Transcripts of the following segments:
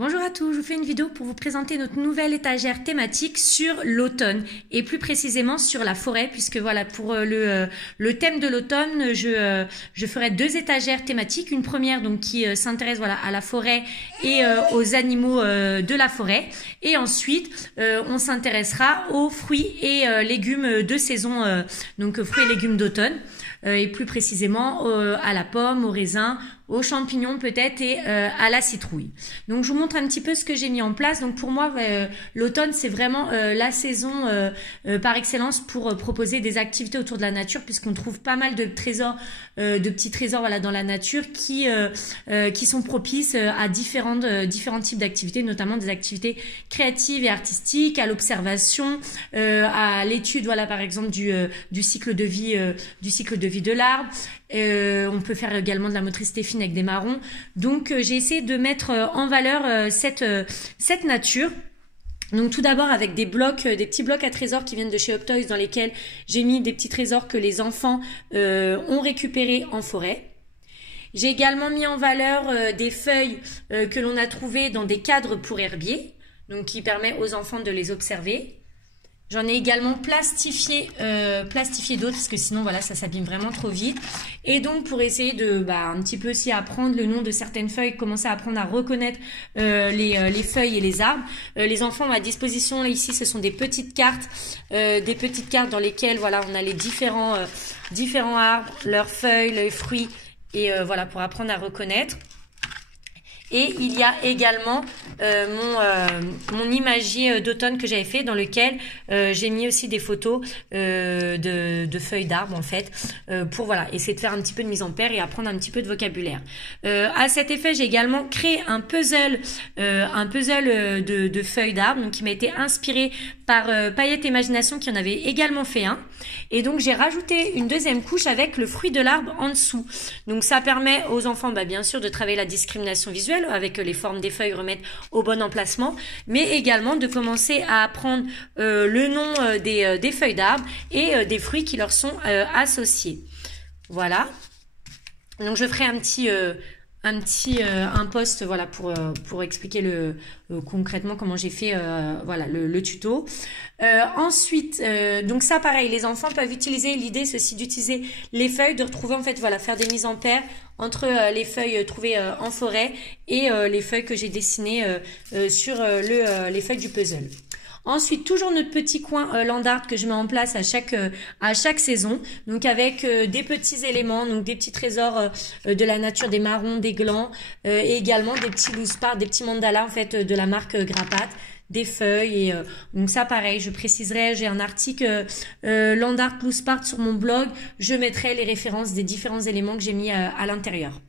Bonjour à tous, je vous fais une vidéo pour vous présenter notre nouvelle étagère thématique sur l'automne et plus précisément sur la forêt puisque voilà pour le thème de l'automne je ferai deux étagères thématiques, une première donc qui s'intéresse voilà à la forêt et aux animaux de la forêt et ensuite on s'intéressera aux fruits et légumes de saison donc fruits et légumes d'automne et plus précisément à la pomme, au raisin, aux champignons peut-être et à la citrouille. Donc je vous montre un petit peu ce que j'ai mis en place. Donc pour moi l'automne c'est vraiment la saison par excellence pour proposer des activités autour de la nature puisqu'on trouve pas mal de trésors, de petits trésors voilà dans la nature qui sont propices à différents types d'activités, notamment des activités créatives et artistiques, à l'observation, à l'étude voilà par exemple du cycle de vie de l'arbre. On peut faire également de la motricité fine avec des marrons. Donc j'ai essayé de mettre en valeur cette nature. Donc tout d'abord avec des petits blocs à trésors qui viennent de chez Hot Toys dans lesquels j'ai mis des petits trésors que les enfants ont récupérés en forêt. J'ai également mis en valeur des feuilles que l'on a trouvées dans des cadres pour herbiers, donc qui permet aux enfants de les observer. J'en ai également plastifié d'autres parce que sinon voilà ça s'abîme vraiment trop vite. Et donc pour essayer de un petit peu aussi apprendre le nom de certaines feuilles, commencer à apprendre à reconnaître les feuilles et les arbres. Les enfants ont à disposition là ici ce sont des petites cartes dans lesquelles voilà on a les différents arbres, leurs feuilles, leurs fruits et voilà pour apprendre à reconnaître. Et il y a également mon imagier d'automne que j'avais fait dans lequel j'ai mis aussi des photos de feuilles d'arbres en fait pour voilà essayer de faire un petit peu de mise en paire et apprendre un petit peu de vocabulaire. À cet effet, j'ai également créé un puzzle de feuilles d'arbres donc qui m'a été inspiré par Paillettes Imagination qui en avait également fait un. Et donc j'ai rajouté une deuxième couche avec le fruit de l'arbre en dessous. Donc ça permet aux enfants bien sûr de travailler la discrimination visuelle avec les formes des feuilles, remettre au bon emplacement, mais également de commencer à apprendre le nom des feuilles d'arbres et des fruits qui leur sont associés. Voilà. Donc je ferai un post voilà pour expliquer concrètement comment j'ai fait voilà le tuto. Ensuite donc ça pareil les enfants peuvent utiliser l'idée ceci d'utiliser les feuilles, de retrouver en fait voilà faire des mises en paire entre les feuilles trouvées en forêt et les feuilles que j'ai dessinées sur les feuilles du puzzle. Ensuite, toujours notre petit coin land art que je mets en place à chaque saison, donc avec des petits éléments, donc des petits trésors de la nature, des marrons, des glands, et également des petits loose parts, des petits mandalas en fait de la marque Grappat, des feuilles et donc ça pareil, je préciserai, j'ai un article land art loose part sur mon blog, je mettrai les références des différents éléments que j'ai mis à l'intérieur.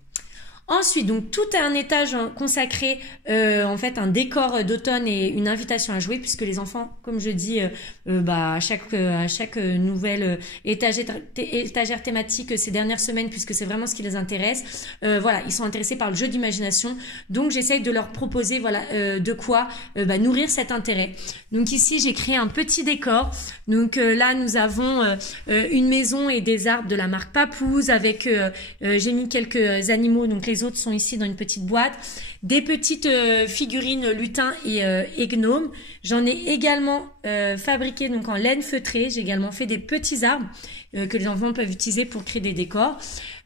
Ensuite, donc tout un étage consacré, en fait, un décor d'automne et une invitation à jouer, puisque les enfants, comme je dis, à chaque nouvelle étagère thématique ces dernières semaines, puisque c'est vraiment ce qui les intéresse, voilà, ils sont intéressés par le jeu d'imagination. Donc, j'essaye de leur proposer, voilà, de quoi nourrir cet intérêt. Donc ici, j'ai créé un petit décor. Donc là, nous avons une maison et des arbres de la marque Papouze avec, j'ai mis quelques animaux, donc les autres sont ici dans une petite boîte, des petites figurines lutins et gnomes. J'en ai également fabriqué donc en laine feutrée. J'ai également fait des petits arbres que les enfants peuvent utiliser pour créer des décors.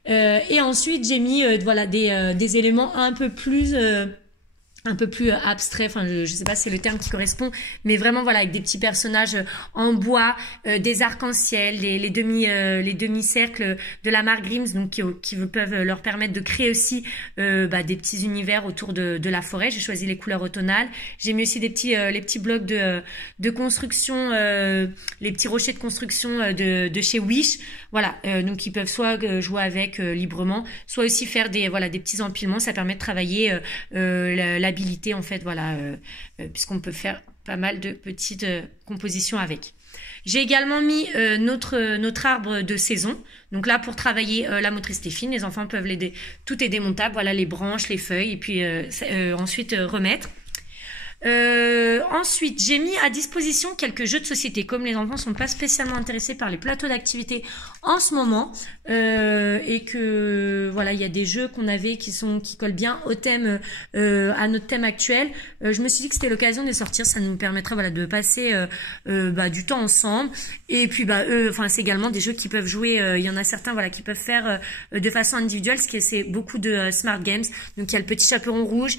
Et ensuite j'ai mis voilà des éléments un peu plus abstrait, enfin je sais pas si c'est le terme qui correspond, mais vraiment voilà avec des petits personnages en bois, des arcs-en-ciel, les demi-cercles de la marque Grimm, donc qui peuvent leur permettre de créer aussi des petits univers autour de la forêt. J'ai choisi les couleurs automnales. J'ai mis aussi les petits blocs de construction, les petits rochers de construction de chez Wish. Voilà, donc ils peuvent soit jouer avec librement, soit aussi faire des petits empilements. Ça permet de travailler la en fait voilà puisqu'on peut faire pas mal de petites compositions avec. J'ai également mis notre arbre de saison, donc là pour travailler la motricité fine, les enfants peuvent tout est démontable, voilà les branches, les feuilles et puis ensuite remettre. Ensuite, j'ai mis à disposition quelques jeux de société. Comme les enfants sont pas spécialement intéressés par les plateaux d'activité en ce moment, et que voilà, il y a des jeux qu'on avait qui collent bien au thème, à notre thème actuel. Je me suis dit que c'était l'occasion de sortir. Ça nous permettrait voilà de passer du temps ensemble. Et puis c'est également des jeux qui peuvent jouer. Il y en a certains voilà qui peuvent faire de façon individuelle, ce qui c'est beaucoup de smart games. Donc il y a le petit chaperon rouge,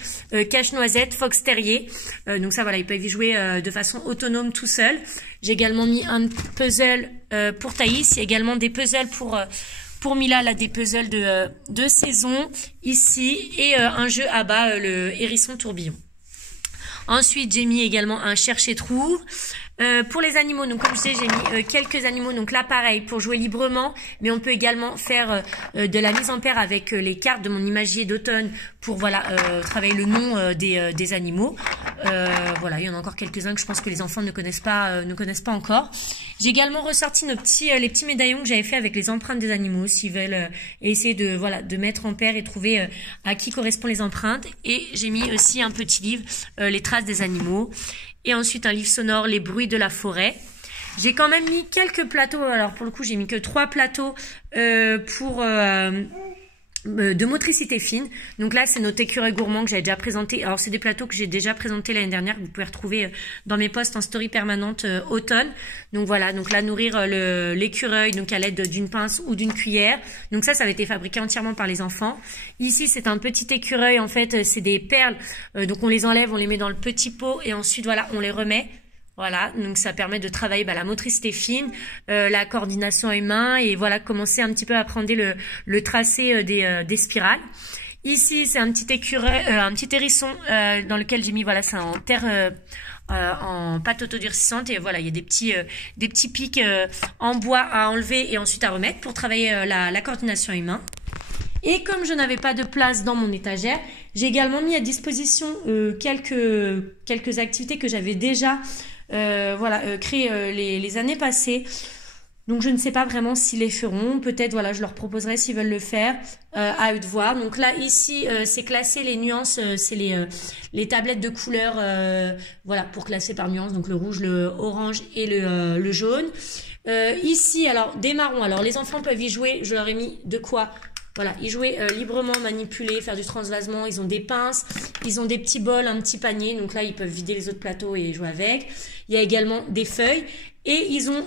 cache-noisette, fox terrier. Donc ça voilà, ils peuvent y jouer de façon autonome tout seul. J'ai également mis un puzzle pour Thaïs. Il y a également des puzzles pour Mila, là des puzzles de saison ici, et un jeu à bas, le hérisson tourbillon. Ensuite, j'ai mis également un cherche-et-trouve. Pour les animaux, donc comme je disais, j'ai mis quelques animaux. Donc là, pareil, pour jouer librement, mais on peut également faire de la mise en paire avec les cartes de mon imagier d'automne pour voilà travailler le nom des animaux. Voilà, il y en a encore quelques-uns que je pense que les enfants ne connaissent pas encore. J'ai également ressorti les petits médaillons que j'avais fait avec les empreintes des animaux, s'ils veulent essayer de mettre en paire et trouver à qui correspondent les empreintes. Et j'ai mis aussi un petit livre, les traces des animaux. Et ensuite un livre sonore, les bruits de la forêt. J'ai quand même mis quelques plateaux. Alors pour le coup, j'ai mis que 3 plateaux de motricité fine. Donc là, c'est notre écureuil gourmand que j'avais déjà présenté. Alors c'est des plateaux que j'ai déjà présentés l'année dernière, que vous pouvez retrouver dans mes posts en story permanente automne. Donc voilà, donc là nourrir l'écureuil donc à l'aide d'une pince ou d'une cuillère. Donc ça avait été fabriqué entièrement par les enfants. Ici, c'est un petit écureuil, en fait, c'est des perles. Donc on les enlève, on les met dans le petit pot et ensuite voilà, on les remet. Voilà, donc ça permet de travailler la motricité fine, la coordination humaine et voilà, commencer un petit peu à apprendre le tracé des spirales. Ici, c'est un petit écureuil, un petit hérisson dans lequel j'ai mis, voilà, c'est en terre, en pâte autodurcissante et voilà, il y a des petits pics en bois à enlever et ensuite à remettre pour travailler la coordination humaine. Et comme je n'avais pas de place dans mon étagère, j'ai également mis à disposition quelques activités que j'avais déjà créées les années passées. Donc je ne sais pas vraiment s'ils les feront. Peut-être voilà, je leur proposerai s'ils veulent le faire, à eux de voir. Donc là ici c'est classé les nuances, c'est les tablettes de couleurs, voilà, pour classer par nuance. Donc le rouge, le orange et le jaune. Ici alors des marrons. Alors les enfants peuvent y jouer. Je leur ai mis de quoi. Voilà, ils jouaient librement, manipuler, faire du transvasement. Ils ont des pinces, ils ont des petits bols, un petit panier. Donc là, ils peuvent vider les autres plateaux et jouer avec. Il y a également des feuilles. Et ils ont,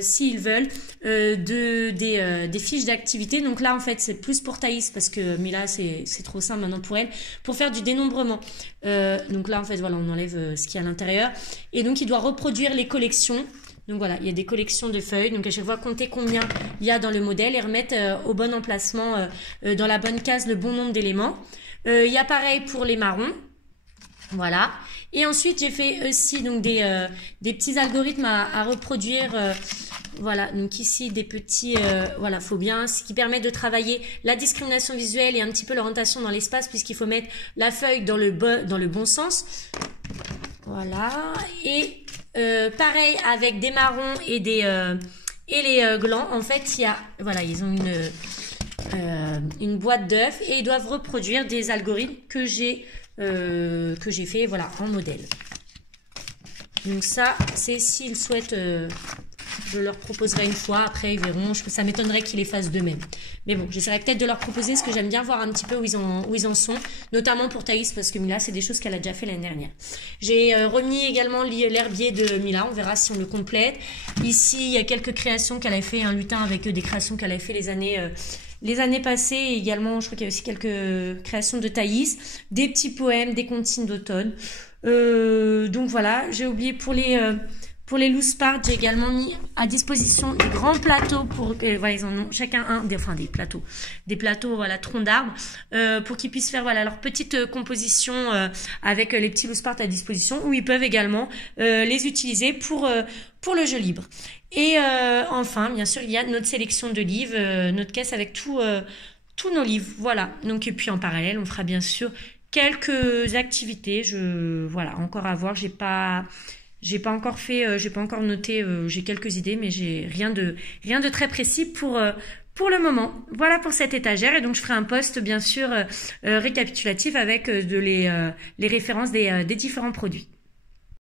s'ils veulent, des fiches d'activité. Donc là, en fait, c'est plus pour Thaïs parce que Mila, c'est trop simple maintenant pour elle, pour faire du dénombrement. Donc là, en fait, voilà, on enlève ce qu'il y a à l'intérieur. Et donc, il doit reproduire les collections. Donc voilà, il y a des collections de feuilles. Donc à chaque fois, compter combien il y a dans le modèle et remettre au bon emplacement, dans la bonne case, le bon nombre d'éléments. Il y a pareil pour les marrons. Voilà. Et ensuite, j'ai fait aussi donc des petits algorithmes à reproduire. Voilà, donc ici des petits, voilà, faut bien, ce qui permet de travailler la discrimination visuelle et un petit peu l'orientation dans l'espace puisqu'il faut mettre la feuille dans le bon sens. Voilà. Et pareil avec des marrons et les glands. En fait, il y a, voilà, ils ont une boîte d'œufs et ils doivent reproduire des algorithmes que j'ai fait, voilà, en modèle. Donc ça, c'est s'ils souhaitent, je leur proposerai une fois. Après, ils verront. Ça m'étonnerait qu'ils les fassent d'eux-mêmes. Mais bon, j'essaierai peut-être de leur proposer ce que j'aime bien voir un petit peu où ils en sont. Notamment pour Thaïs, parce que Mila, c'est des choses qu'elle a déjà fait l'année dernière. J'ai remis également l'herbier de Mila. On verra si on le complète. Ici, il y a quelques créations qu'elle avait fait. Un lutin avec des créations qu'elle avait fait les années passées. Et également, je crois qu'il y a aussi quelques créations de Thaïs. Des petits poèmes, des comptines d'automne. Donc voilà, j'ai oublié pour les loose parts, j'ai également mis à disposition des grands plateaux pour que voilà, ils en ont chacun des plateaux voilà, troncs d'arbres, pour qu'ils puissent faire voilà leur petite composition avec les petits loose parts à disposition, où ils peuvent également les utiliser pour le jeu libre. Et enfin, bien sûr, il y a notre sélection de livres, notre caisse avec tous nos livres. Voilà. Donc et puis en parallèle, on fera bien sûr quelques activités. Voilà, encore à voir. J'ai pas encore fait, j'ai pas encore noté. J'ai quelques idées, mais j'ai rien de très précis pour pour le moment, voilà pour cette étagère. Et donc, je ferai un post, bien sûr, récapitulatif avec les références des différents produits.